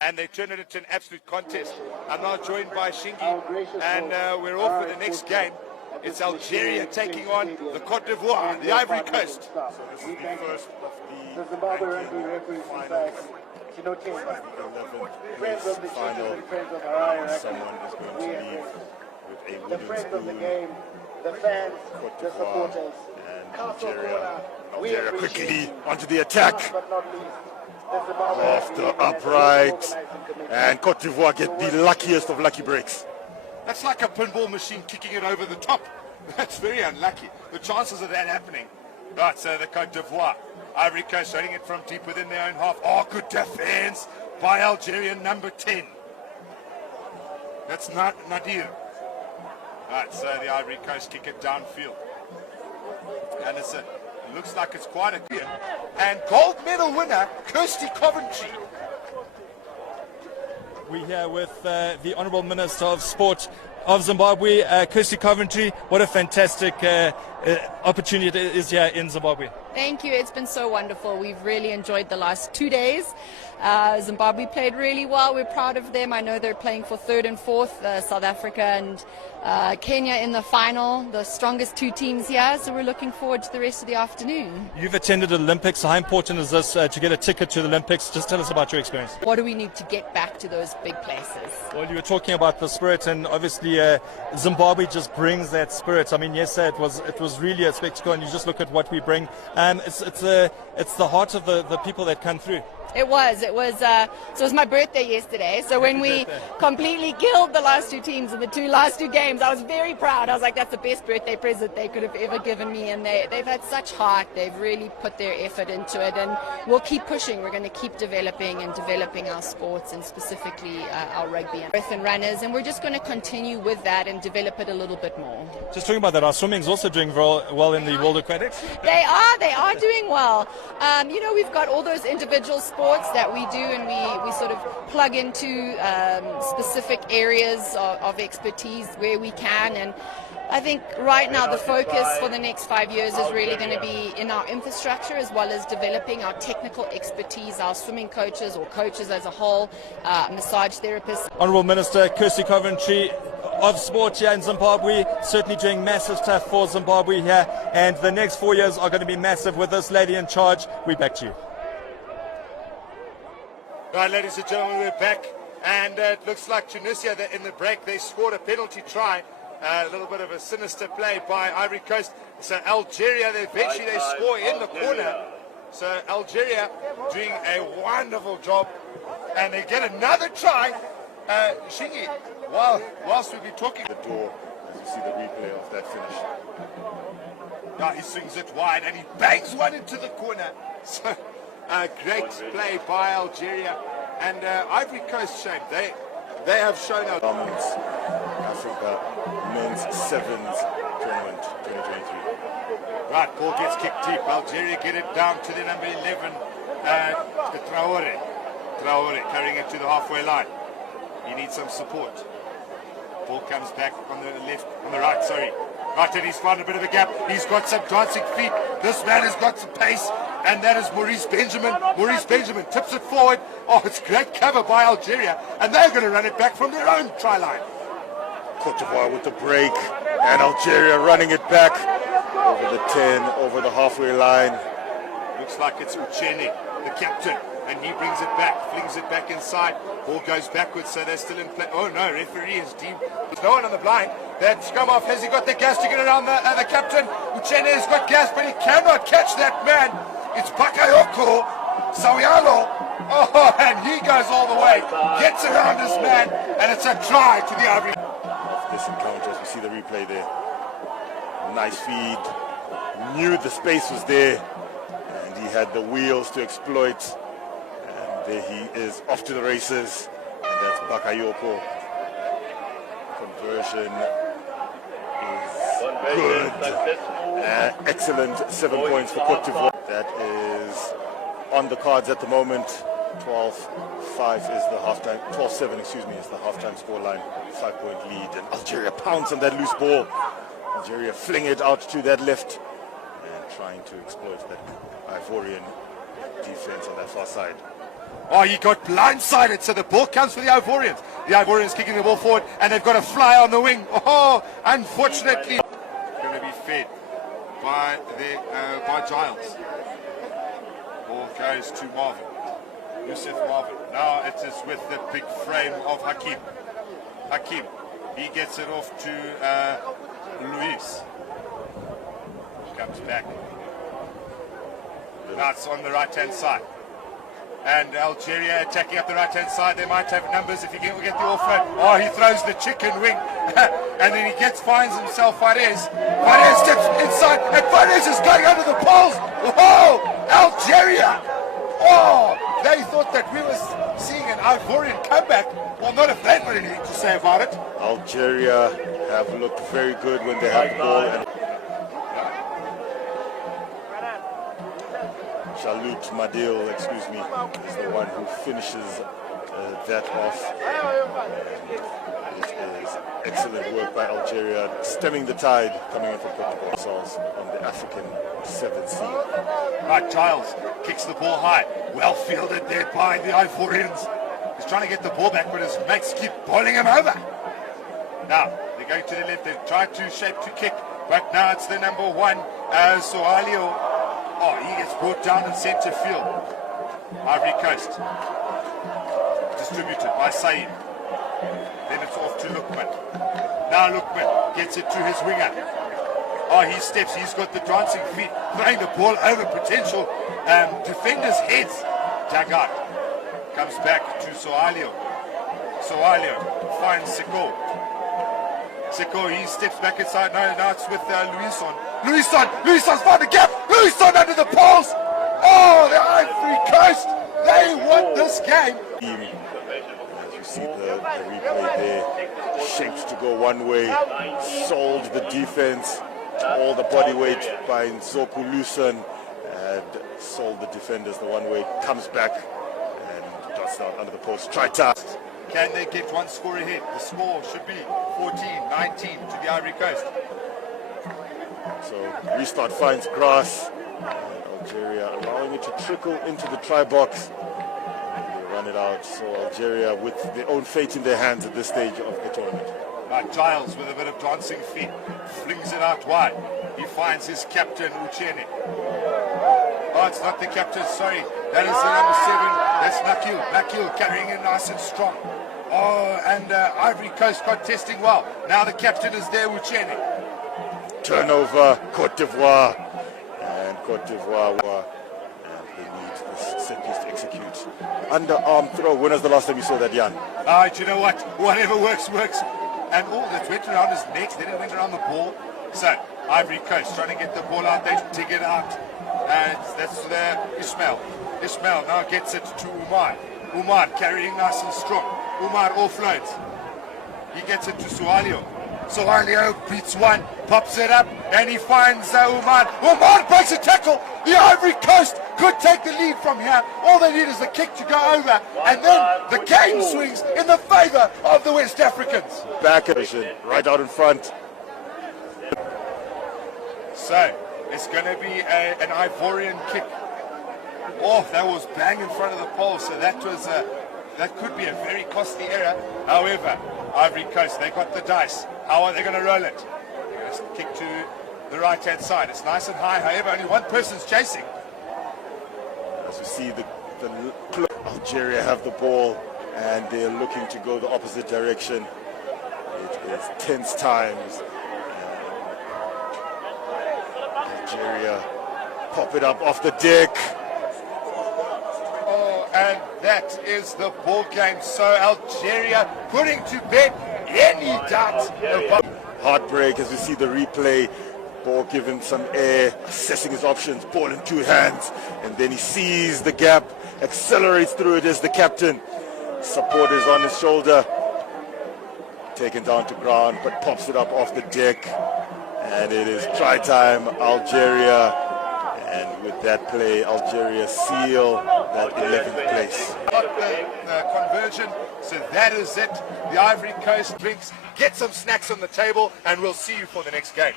and they turn it into an absolute contest. I'm now joined by Shingi, and we're off for the next game. It's Algeria taking on the Cote d'Ivoire, the Ivory Coast. So this is the first of the ranking finals. The 11th place final. Someone is going to leave with a wooden spoon. Cote d'Ivoire and Algeria. Algeria quickly onto the attack. Off the upright, and Cote d'Ivoire get the luckiest of lucky breaks. That's like a pinball machine kicking it over the top. That's very unlucky. The chances of that happening. Right, so the Cote d'Ivoire. Ivory Coast running it from deep within their own half. Oh, good defense by Algerian number 10. That's not Nadir. Right, so the Ivory Coast kick it downfield. And it looks like it's quite a clear. And gold medal winner, Kirsty Coventry. We're here with the Honourable Minister of Sport of Zimbabwe, Kirsty Coventry. What a fantastic opportunity it is here in Zimbabwe. Thank you. It's been so wonderful. We've really enjoyed the last 2 days. Zimbabwe played really well. We're proud of them. I know they're playing for third and fourth, South Africa and Kenya in the final, the strongest two teams here. So we're looking forward to the rest of the afternoon. You've attended the Olympics. How important is this to get a ticket to the Olympics? Just tell us about your experience. What do we need to get back to those big places? Well, you were talking about the spirit, and obviously Zimbabwe just brings that spirit. I mean, yes, it was really a spectacle, and you just look at what we bring. It's the heart of the people that come through. It was so it was my birthday yesterday. So when we completely killed the last two teams in the last two games, I was very proud. I was like, that's the best birthday present they could have ever given me. And they've had such heart. They've really put their effort into it, and we'll keep pushing. We're going to keep developing our sports, and specifically our rugby and marathon runners. And we're just going to continue with that and develop it a little bit more. Just talking about that, our swimming's also doing well in the World Aquatics. They are doing well. We've got all those individual sports that we do, and we sort of plug into specific areas of expertise where we can. And I think right now the focus for the next 5 years is really going to be in our infrastructure, as well as developing our technical expertise, our swimming coaches or coaches as a whole, massage therapists. Honourable Minister Kirsty Coventry of Sport here in Zimbabwe, certainly doing massive stuff for Zimbabwe here, and the next 4 years are going to be massive with this lady in charge. We back to you. Right, ladies and gentlemen, we're back, and it looks like Tunisia, in the break, they scored a penalty try. A little bit of a sinister play by Ivory Coast. So Algeria, eventually they score in the corner. So Algeria doing a wonderful job, and they get another try. Shingi, whilst we've been talking, The door, as you see the replay of that finish. now he swings it wide and he bangs one into the corner. So great play by Algeria, and Ivory Coast, shame they have shown up. Africa Men's Sevens Tournament 2023. Right, ball gets kicked deep. Algeria get it down to the number 11, Traore carrying it to the halfway line. He needs some support. Ball comes back on the right, sorry. Right, and he's found a bit of a gap. He's got some dancing feet. This man has got some pace, and that is Maurice Benjamin. Maurice Benjamin tips it forward. Oh, it's great cover by Algeria, and they're going to run it back from their own try line. Cote d'Ivoire with the break, and Algeria running it back over the 10, over the halfway line. Looks like it's Uchene, the captain, and he brings it back, flings it back inside. Ball goes backwards, so they're still in play. Oh no, referee is deep. There's no one on the blind. That scrum off. Has he got the gas to get around the captain? Uchene has got gas, but he cannot catch that man. It's Bakayoko Sawialo. Oh, and he goes all the way, gets around this man, and it's a try to the Ivory. This encounter, as we see the replay there. Nice feed. Knew the space was there, and he had the wheels to exploit. And there he is, off to the races. And that's Bakayoko. Conversion is good. Excellent 7 points for Cote d'Ivoire. That is on the cards at the moment. 12-5 is the halftime. 12-7, excuse me, is the halftime scoreline. 5-point lead, and Algeria pounds on that loose ball. Algeria fling it out to that left and trying to exploit that Ivorian defense on that far side. Oh, he got blindsided, so the ball comes for the Ivorians. The Ivorians kicking the ball forward, and they've got a fly on the wing. Oh, unfortunately, going to be fed by Giles. Ball goes to Marvin. Yusuf Marvin. Now it is with the big frame of Hakim. Hakim, he gets it off to Luis. Comes back. That's on the right-hand side. And Algeria attacking up the right-hand side. They might have numbers if he can get the offload. Oh, he throws the chicken wing. And then he finds himself Fares. Fares steps inside, and Fares is going under the poles. Oh, Algeria. Oh, they thought that we were seeing an Ivorian comeback. Well, not if they've got anything to say about it. Algeria have looked very good when they have the ball. Shalut Madil, excuse me, is the one who finishes that off. It is excellent work by Algeria, stemming the tide coming in from Portugal on the African 7th seed. Right, Giles kicks the ball high. Well fielded there by the Ivorians. He's trying to get the ball back, but his mates keep bowling him over. Now, they're going to the left. They've tried to shape to kick, but now it's the number 1, Soalio. Oh, he gets brought down in centre field. Ivory Coast. Distributed by Saeed. Then it's off to Lukman. Now Lukman gets it to his winger. Oh, he steps. He's got the dancing feet. Throwing the ball over potential defenders' heads. Jagat comes back to Soalio. Soalio finds Seko. Seko, he steps back inside. Now it's with Luison. Luison's found the gap. Luison under the poles. Oh, the Ivory Coast. They won this game. As you see the replay there, shaped to go one way, sold the defense, all the body weight by Nzoku Luison, and sold the defenders the one way, comes back and dots down under the post. Try task. Can they get one score ahead? The score should be 14-19 to the Ivory Coast. So restart finds grass. Algeria allowing it to trickle into the try box. They run it out. So Algeria with their own fate in their hands at this stage of the tournament. Right, Giles with a bit of dancing feet flings it out wide. He finds his captain Uchene. Oh, it's not the captain, sorry. That is the number 7. That's Nakil carrying it nice and strong. Oh, and Ivory Coast contesting well. Now the captain is there, Uchene. Turnover, Cote d'Ivoire. And Cote d'Ivoire, and they need this set piece to execute. Underarm throw. When was the last time you saw that, Jan? Do you know what? Whatever works, works. And all that went around his neck, then it went around the ball. So, Ivory Coast trying to get the ball out, they dig it out. And that's Ismail. Ismail now gets it to Umar. Umar carrying nice and strong. Umar offloads. He gets it to Soalio. Soalio beats one, pops it up, and he finds Umar. Umar breaks a tackle. The Ivory Coast could take the lead from here. All they need is the kick to go over, and then the game swings in the favor of the West Africans. Back position, right out in front. So, it's going to be an Ivorian kick. Oh, that was bang in front of the pole, so that could be a very costly error. However, Ivory Coast, they got the dice. How are they going to roll it? Just kick to the right-hand side. It's nice and high, however, only one person's chasing. As you see, the Algeria have the ball, and they're looking to go the opposite direction. It is tense times. Algeria pop it up off the deck. And that is the ball game. So Algeria putting to bed any doubt about. Heartbreak as we see the replay. Ball given some air, assessing his options, ball in 2 hands, and then he sees the gap, accelerates through it as the captain. Support is on his shoulder. Taken down to ground, but pops it up off the deck. And it is try time, Algeria. And with that play, Algeria seal that 11th place. The conversion, so that is it. The Ivory Coast drinks, get some snacks on the table, and we'll see you for the next game.